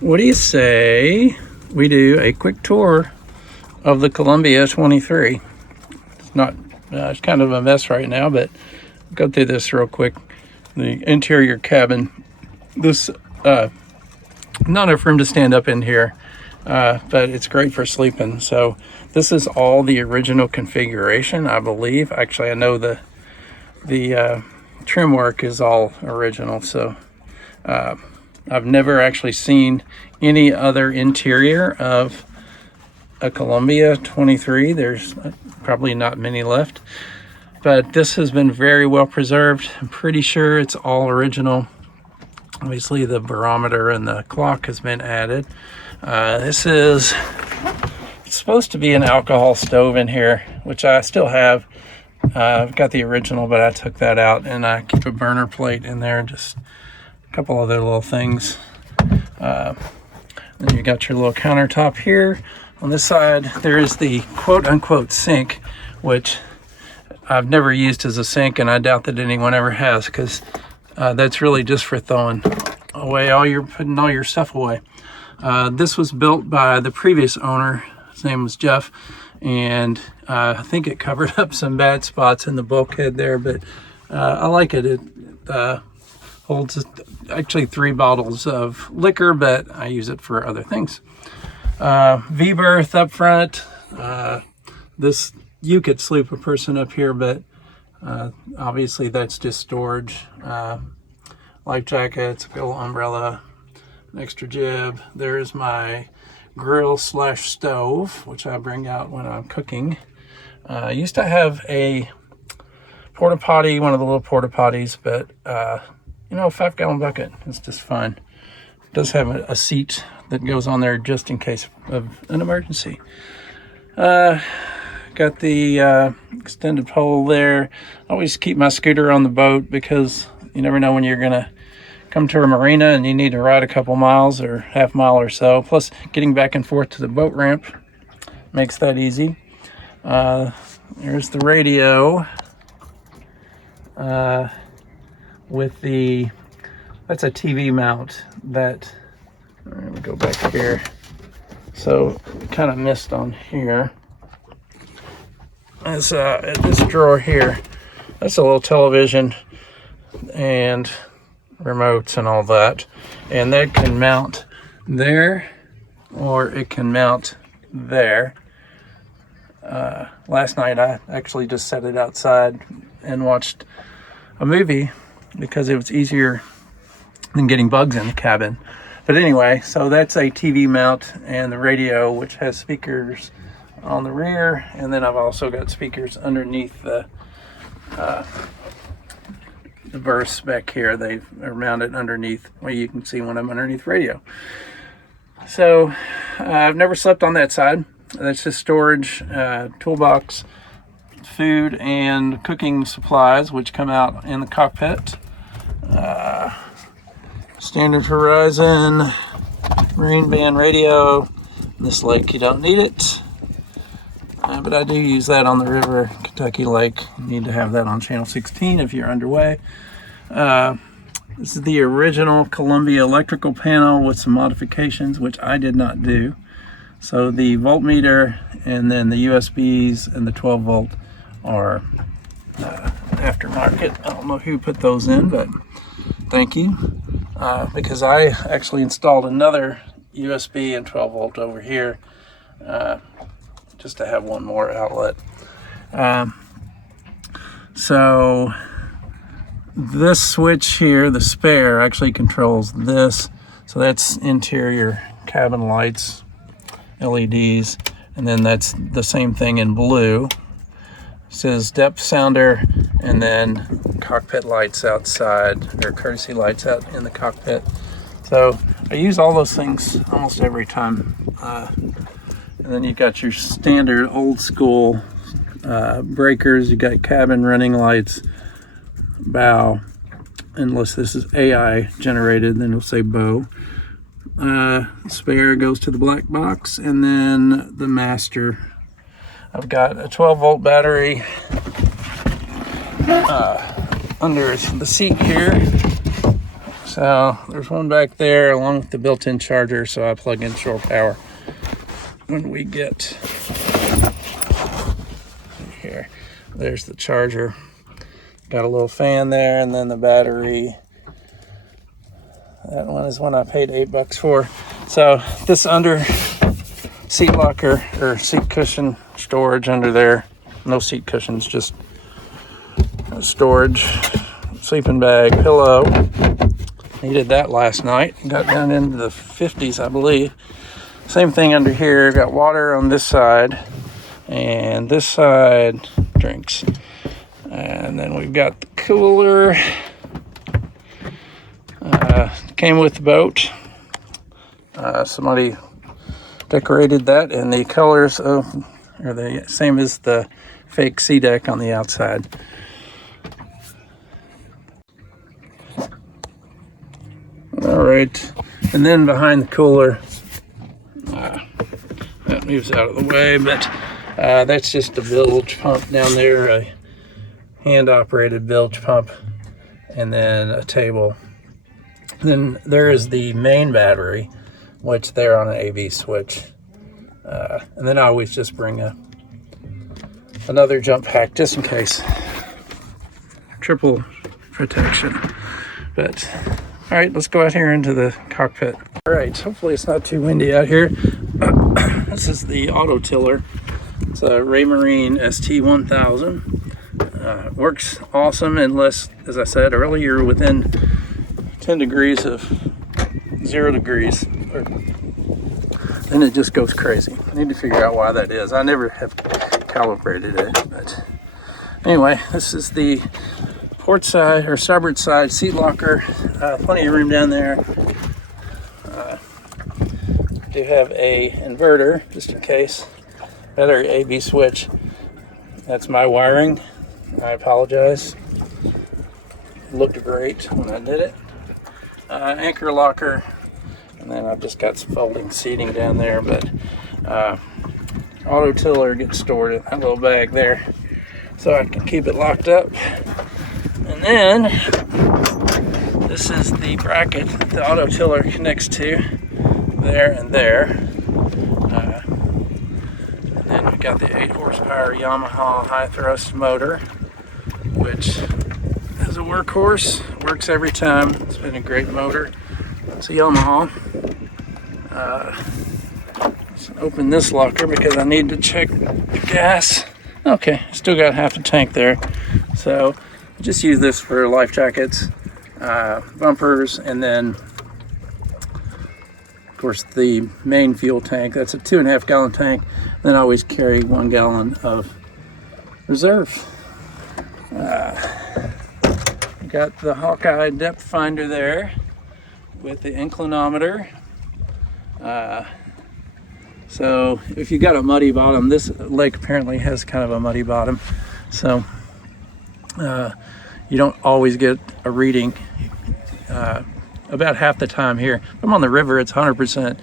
What do you say we do a quick tour of the Columbia 23? It's not, it's kind of a mess right now, but go through this real quick. The interior cabin. This, not enough room to stand up in here, but it's great for sleeping. So this is all the original configuration, I believe. Actually, I know the trim work is all original. So I've never actually seen any other interior of a Columbia 23. There's probably not many left, but this has been very well preserved. I'm pretty sure it's all original. Obviously the barometer and the clock has been added. This is supposed to be an alcohol stove in here, which I still have. I've got the original, but I took that out, and I keep a burner plate in there, just a couple other little things. Then you got your little countertop here. On this side, there is the quote-unquote sink, which I've never used as a sink, and I doubt that anyone ever has, because that's really just for throwing away putting all your stuff away. This was built by the previous owner. His name was Jeff, and I think it covered up some bad spots in the bulkhead there, but I like it. It holds actually 3 bottles of liquor, but I use it for other things. V-berth up front. This, you could sleep a person up here, but obviously that's just storage. Life jackets, a little umbrella, an extra jib. There's my grill / stove, which I bring out when I'm cooking. I used to have a porta potty, one of the little porta potties, but 5-gallon bucket is just fine. It does have a seat that goes on there just in case of an emergency. Got the extended pole there. I always keep my scooter on the boat because you never know when you're gonna come to a marina and you need to ride a couple miles or half mile or so. Plus, getting back and forth to the boat ramp makes that easy. There's the radio with that's a TV mount that, let me go back here. So kind of missed on here. As this drawer here, that's a little television and remotes and all that, and that can mount there or it can mount there. Last night I actually just set it outside and watched a movie because it was easier than getting bugs in the cabin. But anyway, so that's a TV mount, and the radio, which has speakers on the rear, and then I've also got speakers underneath the berths back here. They are mounted underneath, well, you can see when I'm underneath radio. So I've never slept on that side. That's just storage, toolbox, food and cooking supplies, which come out in the cockpit. Standard Horizon marine band radio. This lake, you don't need it, but I do use that on the river, Kentucky Lake. You need to have that on channel 16 if you're underway. This is the original Columbia electrical panel with some modifications, which I did not do. So the voltmeter and then the USBs and the 12 volt are aftermarket. I don't know who put those in, but thank you. Because I actually installed another USB and 12 volt over here just to have one more outlet. So this switch here, the spare, actually controls this. So that's interior cabin lights, LEDs, and then that's the same thing in blue. It says depth sounder, and then cockpit lights outside, or courtesy lights out in the cockpit. So I use all those things almost every time. And then you've got your standard old school breakers. You got cabin running lights, bow, unless this is AI generated, then it'll say bow. Spare goes to the black box, and then the master. I've got a 12 volt battery under the seat here. So there's one back there along with the built-in charger, so I plug in shore power when we get here. There's the charger. Got a little fan there, and then the battery. That one is one I paid $8 for. So this under seat locker or seat cushion storage under there. No seat cushions, just storage, sleeping bag, pillow. Needed that last night. Got down into the 50s, I believe. Same thing under here. Got water on this side, and this side drinks. And then we've got the cooler. Came with the boat. Somebody decorated that, and the colors are the same as the fake sea deck on the outside. All right, and then behind the cooler, that moves out of the way, but that's just a bilge pump down there, a hand-operated bilge pump, and then a table. Then there is the main battery, which they're on an AB switch, and then I always just bring another jump pack just in case, triple protection. But all right, let's go out here into the cockpit. All right, hopefully it's not too windy out here. This is the auto tiller. It's a Raymarine ST-1000. Works awesome unless, as I said earlier, you're within 10 degrees of 0 degrees. Then it just goes crazy. I need to figure out why that is. I never have calibrated it, but anyway, this is the port side or starboard side seat locker. Plenty of room down there. Do have a inverter just in case. Better AB switch. That's my wiring. I apologize. It looked great when I did it. Anchor locker, and then I've just got some folding seating down there, but auto tiller gets stored in that little bag there, so I can keep it locked up. And then this is the bracket that the auto tiller connects to, there and there. And then we've got the 8 horsepower Yamaha high thrust motor, which is a workhorse, works every time. It's been a great motor. It's a Yamaha. Let's open this locker because I need to check the gas. Okay, still got half a tank there. So just use this for life jackets, bumpers, and then of course the main fuel tank. That's a 2.5 gallon tank. Then I always carry 1 gallon of reserve. Got the Hawkeye depth finder there with the inclinometer. So if you got a muddy bottom, this lake apparently has kind of a muddy bottom, so you don't always get a reading. About half the time here. I'm on the river, it's 100%.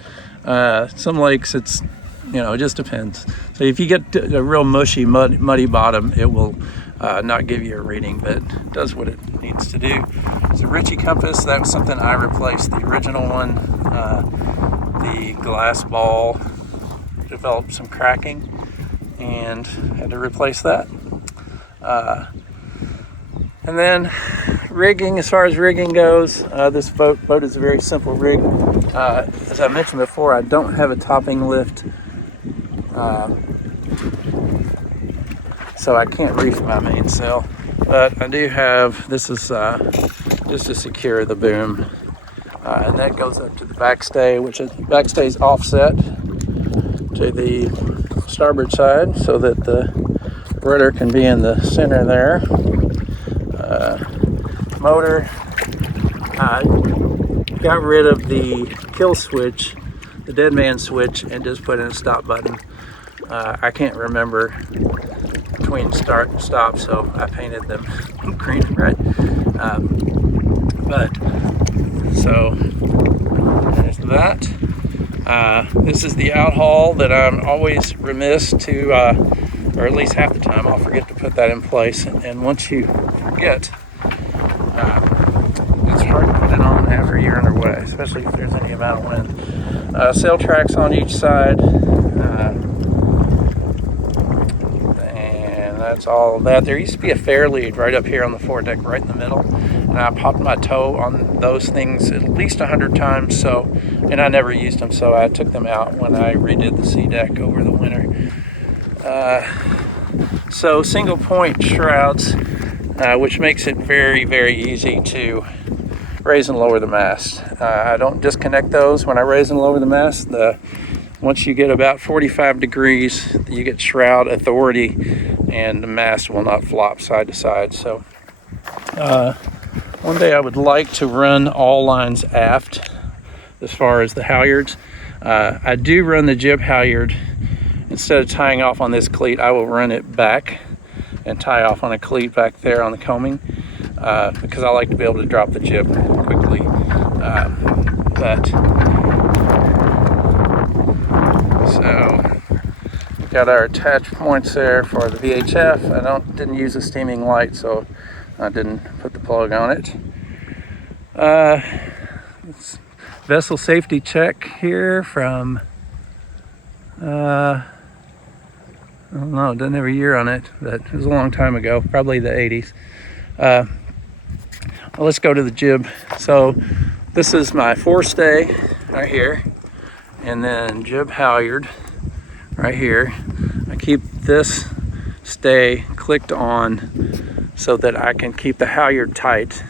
Some lakes, it's, it just depends. So if you get a real mushy, muddy bottom, it will not give you a reading, but it does what it needs to do. It's a Ritchie compass. That was something I replaced. The original one, the glass ball developed some cracking and had to replace that. And then rigging, as far as rigging goes, this boat is a very simple rig. As I mentioned before, I don't have a topping lift, so I can't reef my mainsail, but I do have, this is just to secure the boom, and that goes up to the backstay, which is backstay's offset to the starboard side so that the rudder can be in the center there. Motor, I got rid of the kill switch, the dead man switch, and just put in a stop button. I can't remember between start and stop, so I painted them green and red. So there's that. This is the outhaul that I'm always remiss to, or at least half the time, I'll forget to put that in place. And once you forget, it's hard to put it on after you're underway, especially if there's any amount of wind. Sail tracks on each side, and that's all of that. There used to be a fair lead right up here on the foredeck, right in the middle, and I popped my toe on those things at least 100 times, and I never used them, so I took them out when I redid the sea deck over the winter. So single point shrouds, which makes it very, very easy to raise and lower the mast. I don't disconnect those when I raise and lower the mast. Once you get about 45 degrees, you get shroud authority and the mast will not flop side to side. So one day I would like to run all lines aft as far as the halyards. I do run the jib halyard. Instead of tying off on this cleat, I will run it back and tie off on a cleat back there on the combing, because I like to be able to drop the jib quickly. So got our attach points there for the VHF. I didn't use a steaming light, so I didn't put the plug on it. Vessel safety check here from I don't know, it doesn't have a year on it, but it was a long time ago, probably the 80s. Well, let's go to the jib. So this is my forestay right here, and then jib halyard right here. I keep this stay clicked on so that I can keep the halyard tight.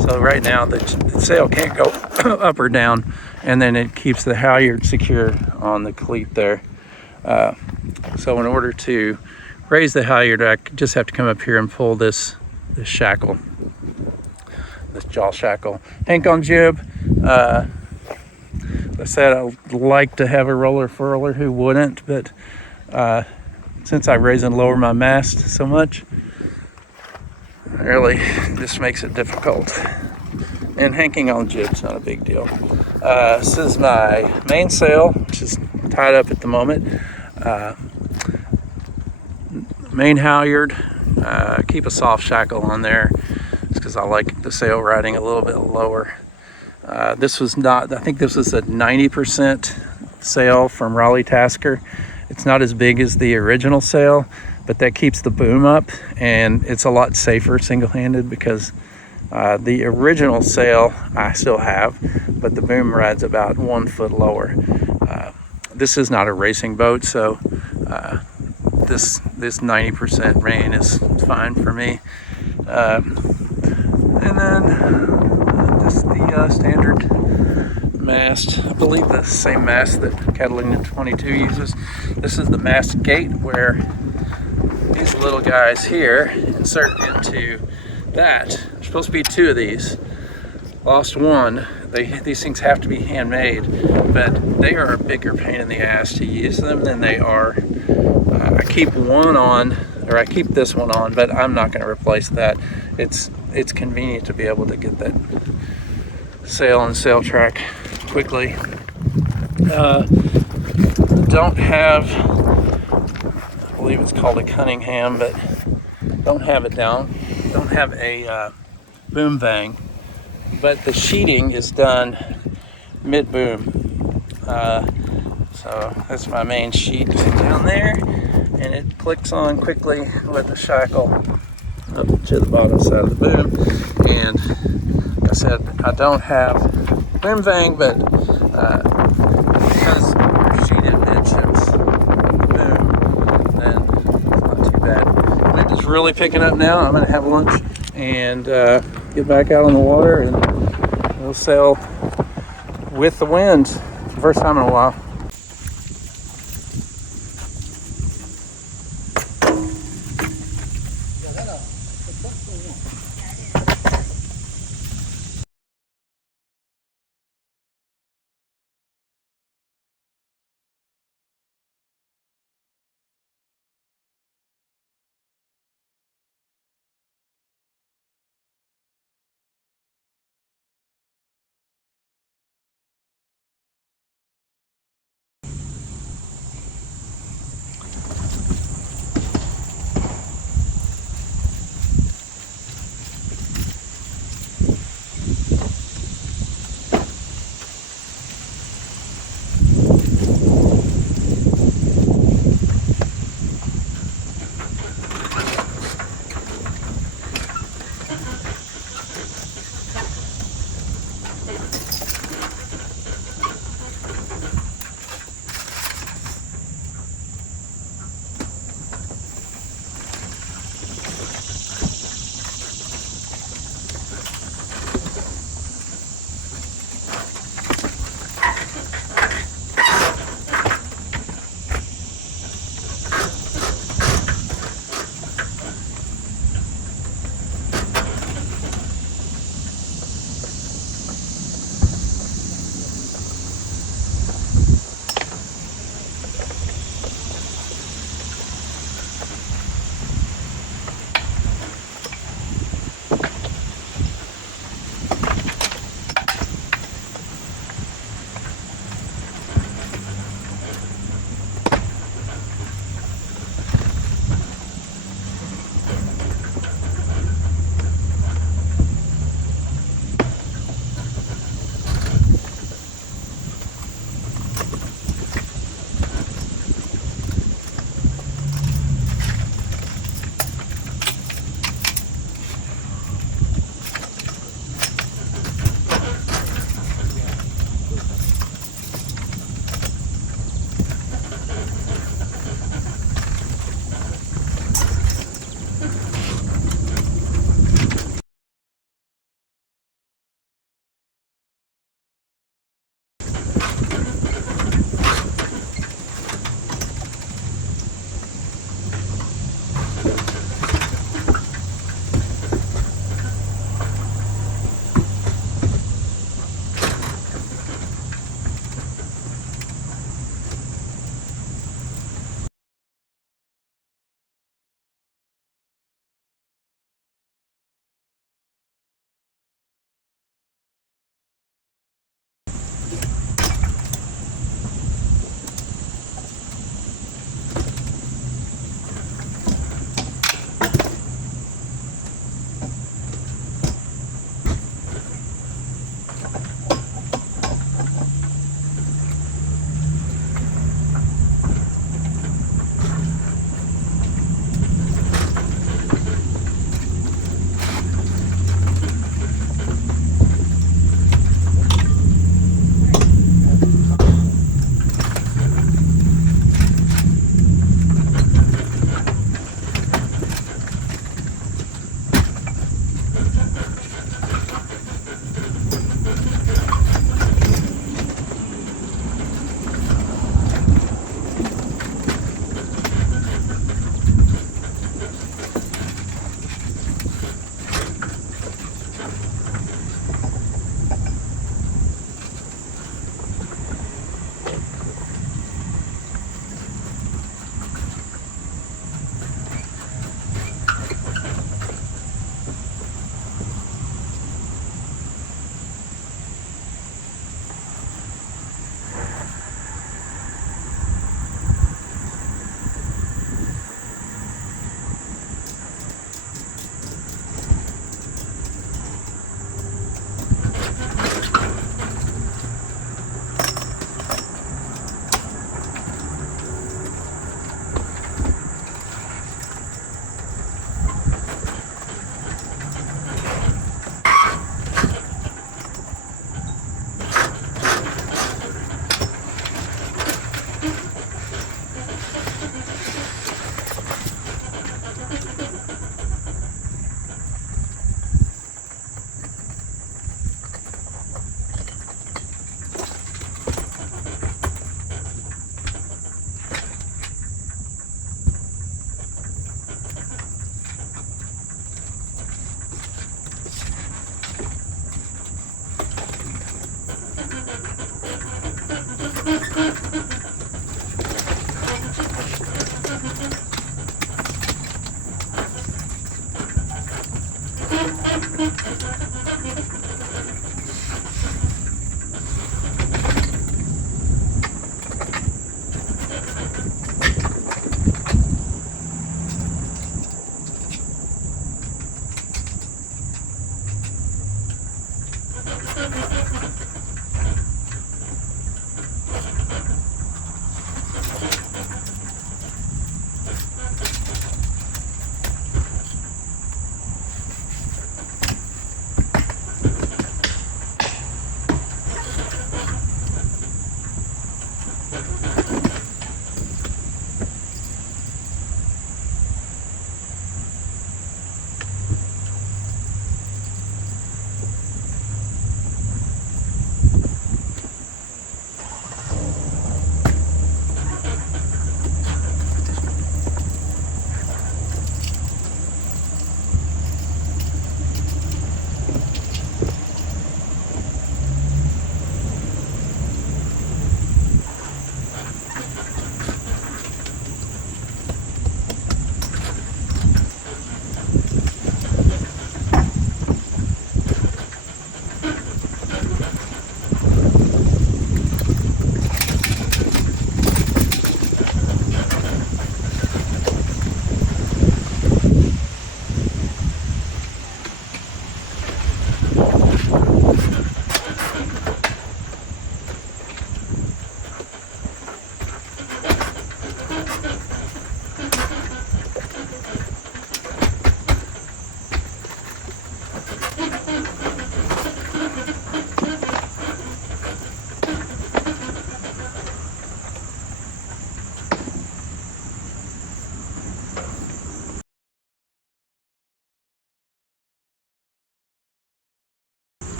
So right now the sail can't go up or down, and then it keeps the halyard secure on the cleat there. So in order to raise the halyard, I just have to come up here and pull this shackle, this jaw shackle. Hank on jib. As I said, I'd like to have a roller furler. Who wouldn't? But since I raise and lower my mast so much, really this makes it difficult. And hanking on jib's not a big deal. This is my mainsail, which is tied up at the moment. Main halyard, keep a soft shackle on there because I like the sail riding a little bit lower. This was not, I think this was a 90% sail from Raleigh Tasker. It's not as big as the original sail, but that keeps the boom up, and it's a lot safer single-handed because the original sail I still have, but the boom rides about 1 foot lower. This is not a racing boat, so this 90% rain is fine for me. And then just the standard mast. I believe the same mast that Columbia 22 uses. This is the mast gate where these little guys here insert into that. There's supposed to be 2 of these. Lost one. These things have to be handmade, but they are a bigger pain in the ass to use them than they are. I keep one on, or I keep this one on, but I'm not going to replace that. It's convenient to be able to get that sail and sail track quickly. Don't have, I believe it's called a Cunningham, but don't have it down. Don't have a boom vang, but the sheeting is done mid boom. So that's my main sheet down there, and it clicks on quickly with the shackle up to the bottom side of the boom. And like I said, I don't have boom vang, but because they're sheeted midships boom, then it's not too bad. Wind is really picking up now. I'm going to have lunch and get back out on the water, and we'll sail with the wind for the first time in a while.